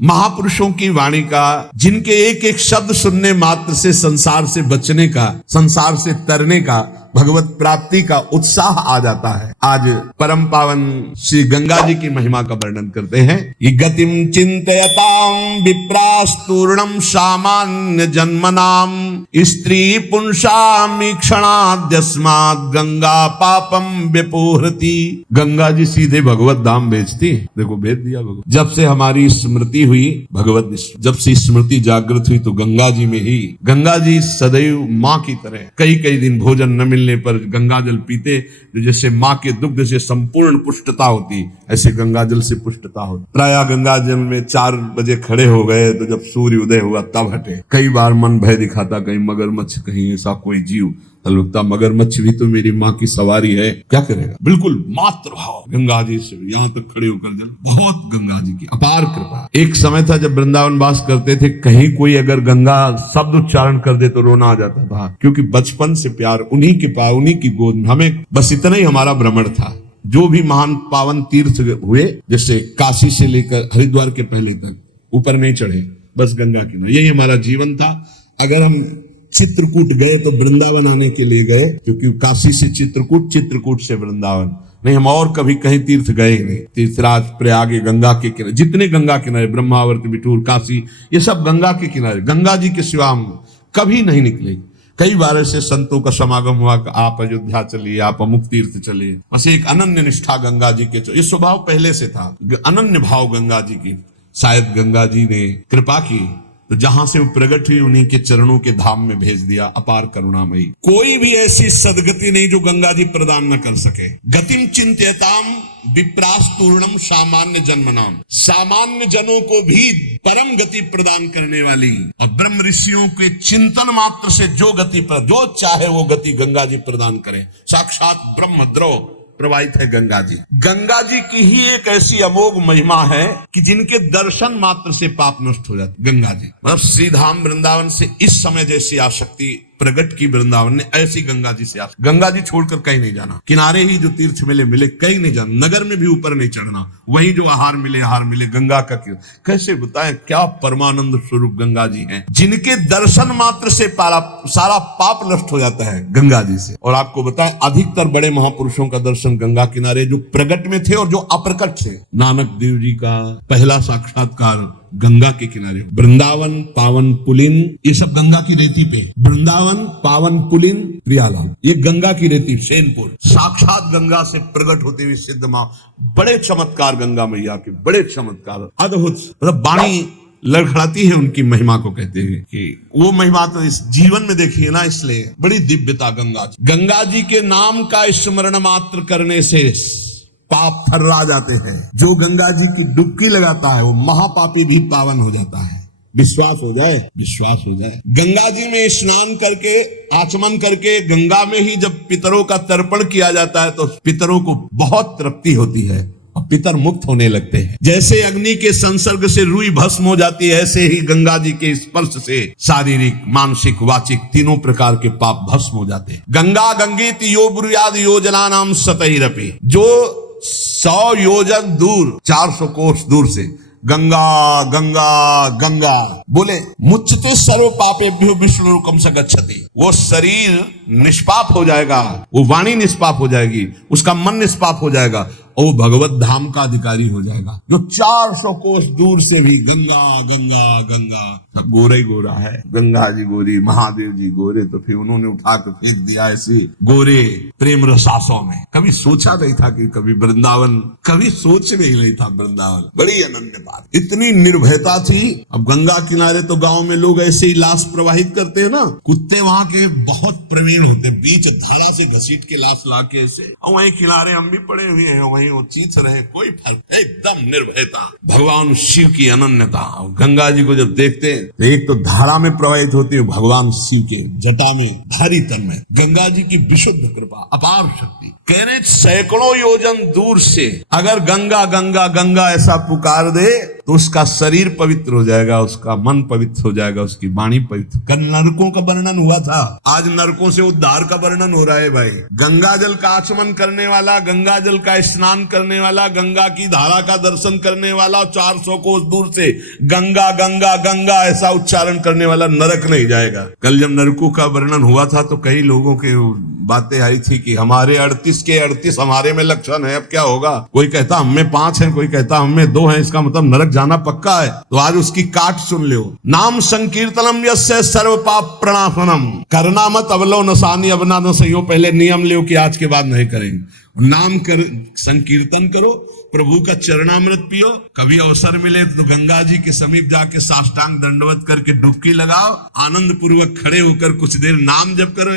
महापुरुषों की वाणी का, जिनके एक एक शब्द सुनने मात्र से संसार से बचने का, संसार से तरने का, भगवत प्राप्ति का उत्साह आ जाता है। आज परम पावन श्री गंगा जी की महिमा का वर्णन करते हैं। ये गतिम चिंतयताम विप्रास्तूर्णम सामान्य जन्मनाम स्त्री पुंसामीक्षणाद्यस्मात् गंगा पापम व्यपोहृति। गंगा जी सीधे भगवत धाम भेजती। देखो भेज दिया भगवत। जब से हमारी स्मृति हुई भगवत, जब से स्मृति जागृत हुई तो गंगा जी में ही, गंगा जी सदैव माँ की तरह, कई कई दिन भोजन न मिलने पर गंगा जल पीते, जैसे माँ के दुग्ध से संपूर्ण पुष्टता होती, ऐसे गंगा जल से पुष्टता होती। प्रायः गंगा जल में 4 बजे खड़े हो गए तो जब सूर्य उदय हुआ तब हटे। कई बार मन भय दिखाता, कहीं मगरमच्छ, कहीं ऐसा कोई जीव। लगता मगरमच्छ भी तो मेरी माँ की सवारी है, क्या करेगा। बिल्कुल मात्र भाव गंगा जी से यहाँ तक खड़े होकर जल, बहुत गंगा जी की अपार कृपा। एक समय था जब वृंदावन वास करते थे, कहीं कोई अगर गंगा शब्द उच्चारण कर दे तो रोना आ जाता था, क्योंकि बचपन से प्यार उन्हीं के पास, उन्हीं की गोद में, हमें बस इतना ही हमारा भ्रमण था। जो भी महान पावन तीर्थ हुए, जैसे काशी से लेकर हरिद्वार के पहले तक, ऊपर नहीं चढ़े, बस गंगा किनारे, यही हमारा जीवन था। अगर हम चित्रकूट गए तो वृंदावन आने के लिए गए, क्योंकि काशी से चित्रकूट, चित्रकूट से वृंदावन नहीं, हम और कभी कहीं तीर्थ गए नहीं। तीर्थराज, प्रयाग, गंगा के किनारे, जितने गंगा किनारे, ब्रह्मावर्त, बिठूर, काशी, ये सब गंगा के किनारे, गंगा जी के सिवा हम कभी नहीं निकले। कई बार ऐसे संतों का समागम हुआ कि आप अयोध्या चलिए, आप अमुक तीर्थ चलिए। बस एक अनन्य निष्ठा गंगा जी के, ये स्वभाव पहले से था, अनन्य भाव गंगा जी की। शायद गंगा जी ने कृपा की तो जहां से वो प्रकट हुई उन्हीं के चरणों के धाम में भेज दिया। अपार करुणामयी, कोई भी ऐसी सदगति नहीं जो गंगा जी प्रदान न कर सके। गतिम चिंत्यताम विप्रास्तूर्णम सामान्य जन्मनाम, सामान्य जनों को भी परम गति प्रदान करने वाली और ब्रह्म ऋषियों के चिंतन मात्र से जो गति पर, जो चाहे वो गति गंगा जी प्रदान करें। साक्षात ब्रह्म द्रव प्रवाहित है गंगा जी। गंगा जी की ही एक ऐसी अमोघ महिमा है कि जिनके दर्शन मात्र से पाप नष्ट हो जाते। गंगा जी मतलब श्रीधाम वृंदावन से इस समय जैसी आसक्ति प्रगट की वृंदावन ने, ऐसी गंगा जी से गंगा जी छोड़कर कहीं नहीं जाना। किनारे ही जो तीर्थ मिले मिले, कहीं नहीं जाना। नगर में भी ऊपर नहीं चढ़ना, वही जो आहार मिले गंगा का। कैसे बताएं क्या परमानंद स्वरूप गंगा जी हैं, जिनके दर्शन मात्र से सारा पाप नष्ट हो जाता है गंगा जी से। और आपको बताएं अधिकतर बड़े महापुरुषों का दर्शन गंगा किनारे, जो प्रगट में थे और जो अप्रकट थे। नानक देव जी का पहला साक्षात्कार गंगा के किनारे। वृंदावन पावन पुलिन, ये सब गंगा की रेती पे। वृंदावन पावन पुलिन प्रियालाल, ये गंगा की रेती सेनपुर। साक्षात गंगा से प्रकट होती हुई सिद्ध मां, बड़े चमत्कार गंगा मैया के, बड़े चमत्कार अद्भुत। मतलब वाणी लड़खड़ाती है उनकी महिमा को, कहते हैं कि वो महिमा तो इस जीवन में देखी है ना, इसलिए बड़ी दिव्यता गंगा जी। गंगा जी के नाम का स्मरण मात्र करने से पाप थर्रा जाते हैं। जो गंगा जी की डुबकी लगाता है वो महापापी भी पावन हो जाता है। विश्वास हो जाए, विश्वास हो जाए। गंगा जी में स्नान करके, आचमन करके, गंगा में ही जब पितरों का तर्पण किया जाता है तो पितरों को बहुत तृप्ति होती है और पितर मुक्त होने लगते हैं। जैसे अग्नि के संसर्ग से रुई भस्म हो जाती है, ऐसे ही गंगा जी के स्पर्श से शारीरिक, मानसिक, वाचिक तीनों प्रकार के पाप भस्म हो जाते हैं। गंगा गंगेत यो ब्रूयाद योजना नाम सतैरपि, जो 100 योजन दूर, 400 कोस दूर से गंगा गंगा गंगा बोले, मुच्यते सर्व पापेभ्यो विष्णुरुकम स गच्छति, वो शरीर निष्पाप हो जाएगा, वो वाणी निष्पाप हो जाएगी, उसका मन निष्पाप हो जाएगा और वो भगवत धाम का अधिकारी हो जाएगा। जो 400 कोस दूर से भी गंगा गंगा गंगा, सब गोरा ही गोरा है। गंगा जी गोरी, महादेव जी गोरे, तो फिर उन्होंने उठा कर फेंक दिया ऐसे गोरे प्रेम रसासों में। कभी सोचा नहीं था कि कभी वृंदावन, कभी सोच नहीं था वृंदावन। बड़ी अनन्य बात, इतनी निर्भयता थी। अब गंगा किनारे तो गांव में लोग ऐसे ही लाश प्रवाहित करते हैं ना, कुत्ते वहां के बहुत प्रवीण होते, बीच धारा से घसीट के लाश ला के ऐसे, और वहीं किनारे हम भी पड़े हुए हैं, वहीं वो चीच रहे, कोई फर्क, एकदम निर्भयता। भगवान शिव की अनन्यता। गंगा जी को जब देखते तो एक तो धारा में प्रवाहित होती है भगवान शिव के जटा में, धारी तन में। गंगा जी की विशुद्ध कृपा, अपार शक्ति। कहने सैकड़ों योजन दूर से अगर गंगा गंगा गंगा ऐसा पुकार दे तो उसका शरीर पवित्र हो जाएगा, उसका मन पवित्र हो जाएगा, उसकी वाणी पवित्र। कल नरकों का वर्णन हुआ था, आज नरकों से उद्धार का वर्णन हो रहा है भाई। गंगा जल का आचमन करने वाला, गंगा जल का स्नान करने वाला, गंगा की धारा का दर्शन करने वाला, 400 कोस दूर से गंगा गंगा गंगा ऐसा उच्चारण करने वाला नरक नहीं जाएगा। कल जब नरकों का वर्णन हुआ था तो कई लोगों के बातें आई थी कि हमारे 38 के 38 हमारे में लक्षण है, अब क्या होगा। कोई कहता हमें 5 है, कोई कहता हमें 2 है, इसका मतलब नरक जाना पक्का है। तो आज उसकी काट सुन लो। नाम संकीर्तनम यस्य सर्व पाप प्रणाशनम। करना मत अवलो नसानी अबना न सही। पहले नियम लो कि आज के बाद नहीं करेंगे। नाम कर संकीर्तन करो, प्रभु का चरणामृत पियो। कभी अवसर मिले तो गंगा जी के समीप जाके साष्टांग दंडवत करके डुबकी लगाओ, आनंद पूर्वक खड़े होकर कुछ देर नाम जप करो।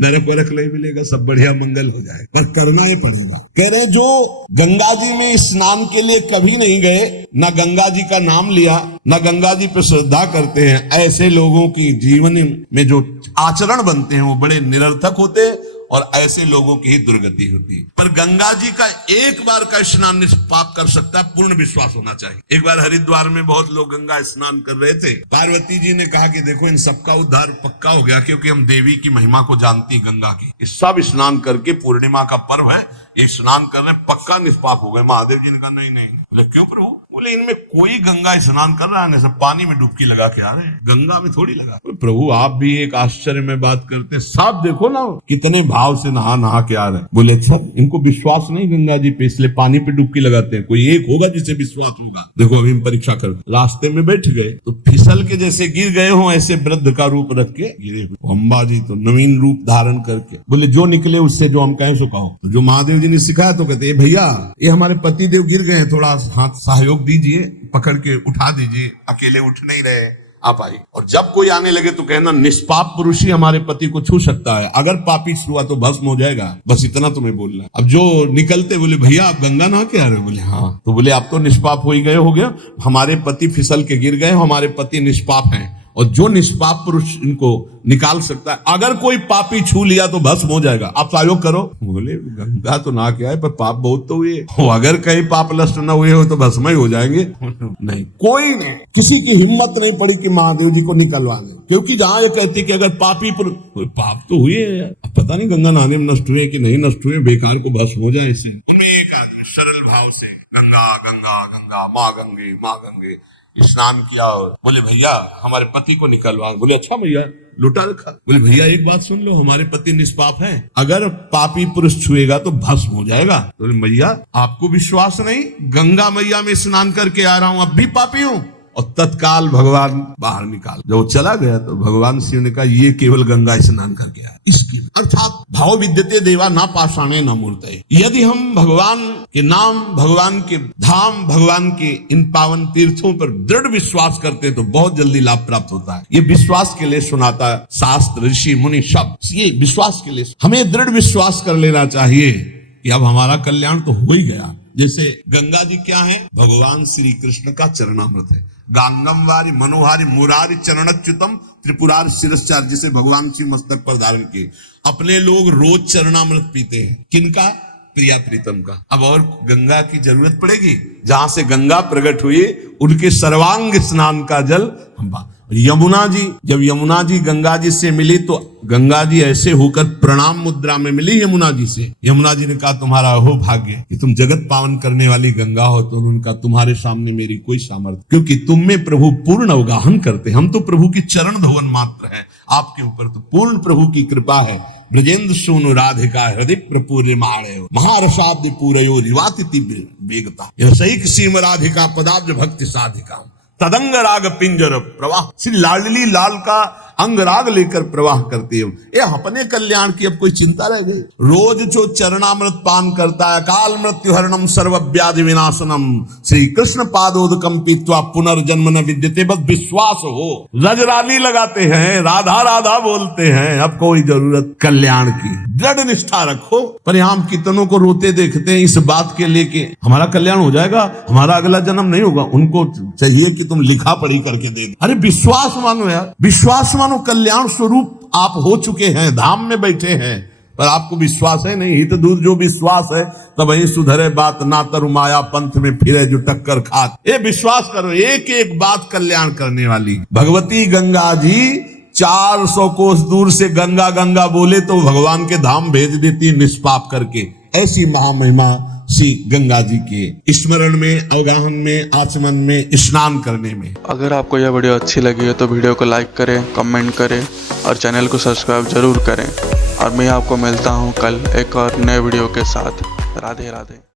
नरक वरक नहीं मिलेगा, सब बढ़िया मंगल हो जाएगा, पर करना ही पड़ेगा। कह रहे जो गंगा जी में स्नान के लिए कभी नहीं गए, ना गंगा जी का नाम लिया, ना गंगा जी पे श्रद्धा करते हैं, ऐसे लोगों की जीवन में जो आचरण बनते हैं वो बड़े निरर्थक होते हैं और ऐसे लोगों की ही दुर्गति होती है। पर गंगा जी का एक बार का स्नान निष्पाप कर सकता है, पूर्ण विश्वास होना चाहिए। एक बार हरिद्वार में बहुत लोग गंगा स्नान कर रहे थे। पार्वती जी ने कहा कि देखो इन सबका उद्धार पक्का हो गया, क्योंकि हम देवी की महिमा को जानती है गंगा की। इस सब स्नान करके पूर्णिमा का पर्व है, ये स्नान कर रहे पक्का निष्पाप हो गए। महादेव जी ने कहा नहीं नहीं। बोले क्यों प्रभु? बोले इनमें कोई गंगा स्नान कर रहा है, सब पानी में डुबकी लगा के आ रहे हैं, गंगा में थोड़ी लगा। प्रभु आप भी एक आश्चर्य में बात करते हैं, साफ देखो ना कितने भाव से नहा नहा के आ रहे हैं। बोले अच्छा इनको विश्वास नहीं गंगा जी पे, इसलिए पानी पे डुबकी लगाते हैं। कोई एक होगा जिसे विश्वास होगा। देखो अभी हम परीक्षा कर रास्ते में बैठ गए तो फिसल के जैसे गिर गए हो, ऐसे वृद्ध का रूप रख के गिरे हुए। अम्बा जी तो नवीन रूप धारण करके बोले जो निकले उससे जो हम कहें सो कहो। तो जो महादेव जी ने सिखाया तो कहते भैया ये हमारे पति देव गिर गए हैं, थोड़ा हाथ सहयोग दीजिए, पकड़ के उठा दीजिए, अकेले उठ नहीं रहे, आप आइए। और जब कोई आने लगे तो कहना निष्पाप पुरुष ही हमारे पति को छू सकता है, अगर पापी छुआ तो भस्म हो जाएगा। बस इतना तुम्हें बोलना है। अब जो निकलते बोले भैया आप गंगा नहा के आ रहे हो? बोले हाँ। तो बोले आप तो निष्पाप हो ही गए, हो गया, हमारे पति फिसल के गिर गए, हमारे पति निष्पाप हैं, और जो निष्पाप पुरुष इनको निकाल सकता है, अगर कोई पापी छू लिया तो भस्म हो जाएगा, आप सहयोग करो। बोले गंगा तो ना क्या है, पर पाप बहुत तो हुए, अगर कहीं पाप नष्ट न हुए हो तो भस्म ही हो जाएंगे। नहीं, कोई नहीं, किसी की हिम्मत नहीं पड़ी कि महादेव जी को निकलवाने, क्योंकि जहां ये कहते कि अगर पापी पाप तो हुए, पता नहीं गंगा नहाने में नष्ट हुए कि नहीं नष्ट हुए, बेकार को भस्म हो जाए। इसे उनमें एक आदमी सरल भाव से गंगा गंगा गंगा माँ गंगे माँ गंगे स्नान किया और बोले भैया हमारे पति को निकलवाओ। बोले अच्छा भैया, लुटा रखा। बोले भैया एक बात सुन लो, हमारे पति निष्पाप हैं, अगर पापी पुरुष छुएगा तो भस्म हो जाएगा। बोले भैया आपको विश्वास नहीं, गंगा मैया में स्नान करके आ रहा हूं, अब भी पापी हूं। और तत्काल भगवान बाहर निकाल। जब वो चला गया तो भगवान शिव ने कहा ये केवल गंगा स्नान करके आया। इसकी अर्थात भाव विद्यते देवा ना पाषाणे न मूर्तये। यदि हम भगवान के नाम, भगवान के धाम, भगवान के इन पावन तीर्थों पर दृढ़ विश्वास करते तो बहुत जल्दी लाभ प्राप्त होता है। ये विश्वास के लिए सुनाता है शास्त्र, ऋषि मुनि सब, ये विश्वास के लिए हमें दृढ़ विश्वास कर लेना चाहिए कि अब हमारा कल्याण तो हो ही गया। जैसे गंगा जी क्या है? भगवान श्री कृष्ण का चरणामृत है। गांगम वारी मनोहारी मुरारी चरणच्युतम त्रिपुरार शिरश्चार, जिसे भगवान श्री मस्तक पर धारण किए। अपने लोग रोज चरणामृत पीते हैं, किनका? प्रिया प्रीतम का। अब और गंगा की जरूरत पड़ेगी? जहां से गंगा प्रकट हुई उनके सर्वांग स्नान का जल हम। यमुना जी, जब यमुना जी गंगा जी से मिली तो गंगा जी ऐसे होकर प्रणाम मुद्रा में मिली यमुना जी से। यमुना जी ने कहा तुम्हारा हो भाग्य कि तुम जगत पावन करने वाली गंगा हो। तो उनका तुम्हारे सामने मेरी कोई सामर्थ्य, क्योंकि तुम में प्रभु पूर्ण अवगाहन करते, हम तो प्रभु की चरण धोवन मात्र है, आपके ऊपर तो पूर्ण प्रभु की कृपा है। ब्रजेंद्र सोनु राधिका हृदय प्रपूर्य माणयो महारसाब्द पूरयो रिवातिति वेगता यह सही सीम राधिका पदाब्ज भक्ति साधिका तदंग राग पिंजर प्रवाह। श्री लाडली लाल का अंग राग लेकर प्रवाह करती है। ये अपने कल्याण की अब कोई चिंता रह गई? रोज जो चरणामृत पान करता है, काल मृत्यु हरणम सर्व व्याधि विनाशनम श्री कृष्ण पादोदकम पीत्वा पुनर्जन्म न विद्यते, बस विश्वास हो। रजराली लगाते हैं, राधा राधा बोलते हैं, अब कोई जरूरत कल्याण की दृढ़ निष्ठा रखो। पर हम कितनों को रोते देखते हैं इस बात के लिए कि हमारा कल्याण हो जाएगा, हमारा अगला जन्म नहीं होगा। उनको चाहिए कि तुम लिखा पढ़ी करके दे। अरे विश्वास मानो यार, विश्वास मानो, कल्याण स्वरूप आप हो चुके हैं, धाम में बैठे हैं, पर आपको विश्वास है नहीं, हित दूर जो विश्वास है तब वही सुधरे बात, ना तरु माया पंथ में फिरे जो टक्कर खात। ये विश्वास करो, एक एक बात कल्याण करने वाली। भगवती गंगा जी 400 कोस दूर से गंगा गंगा बोले तो भगवान के धाम भेज देती निष्पाप करके। ऐसी महामहिमा श्री गंगा जी के स्मरण में, अवगाहन में, आचमन में, स्नान करने में। अगर आपको यह वीडियो अच्छी लगी है तो वीडियो को लाइक करें, कमेंट करें और चैनल को सब्सक्राइब जरूर करें। और मैं आपको मिलता हूँ कल एक और नए वीडियो के साथ। राधे राधे।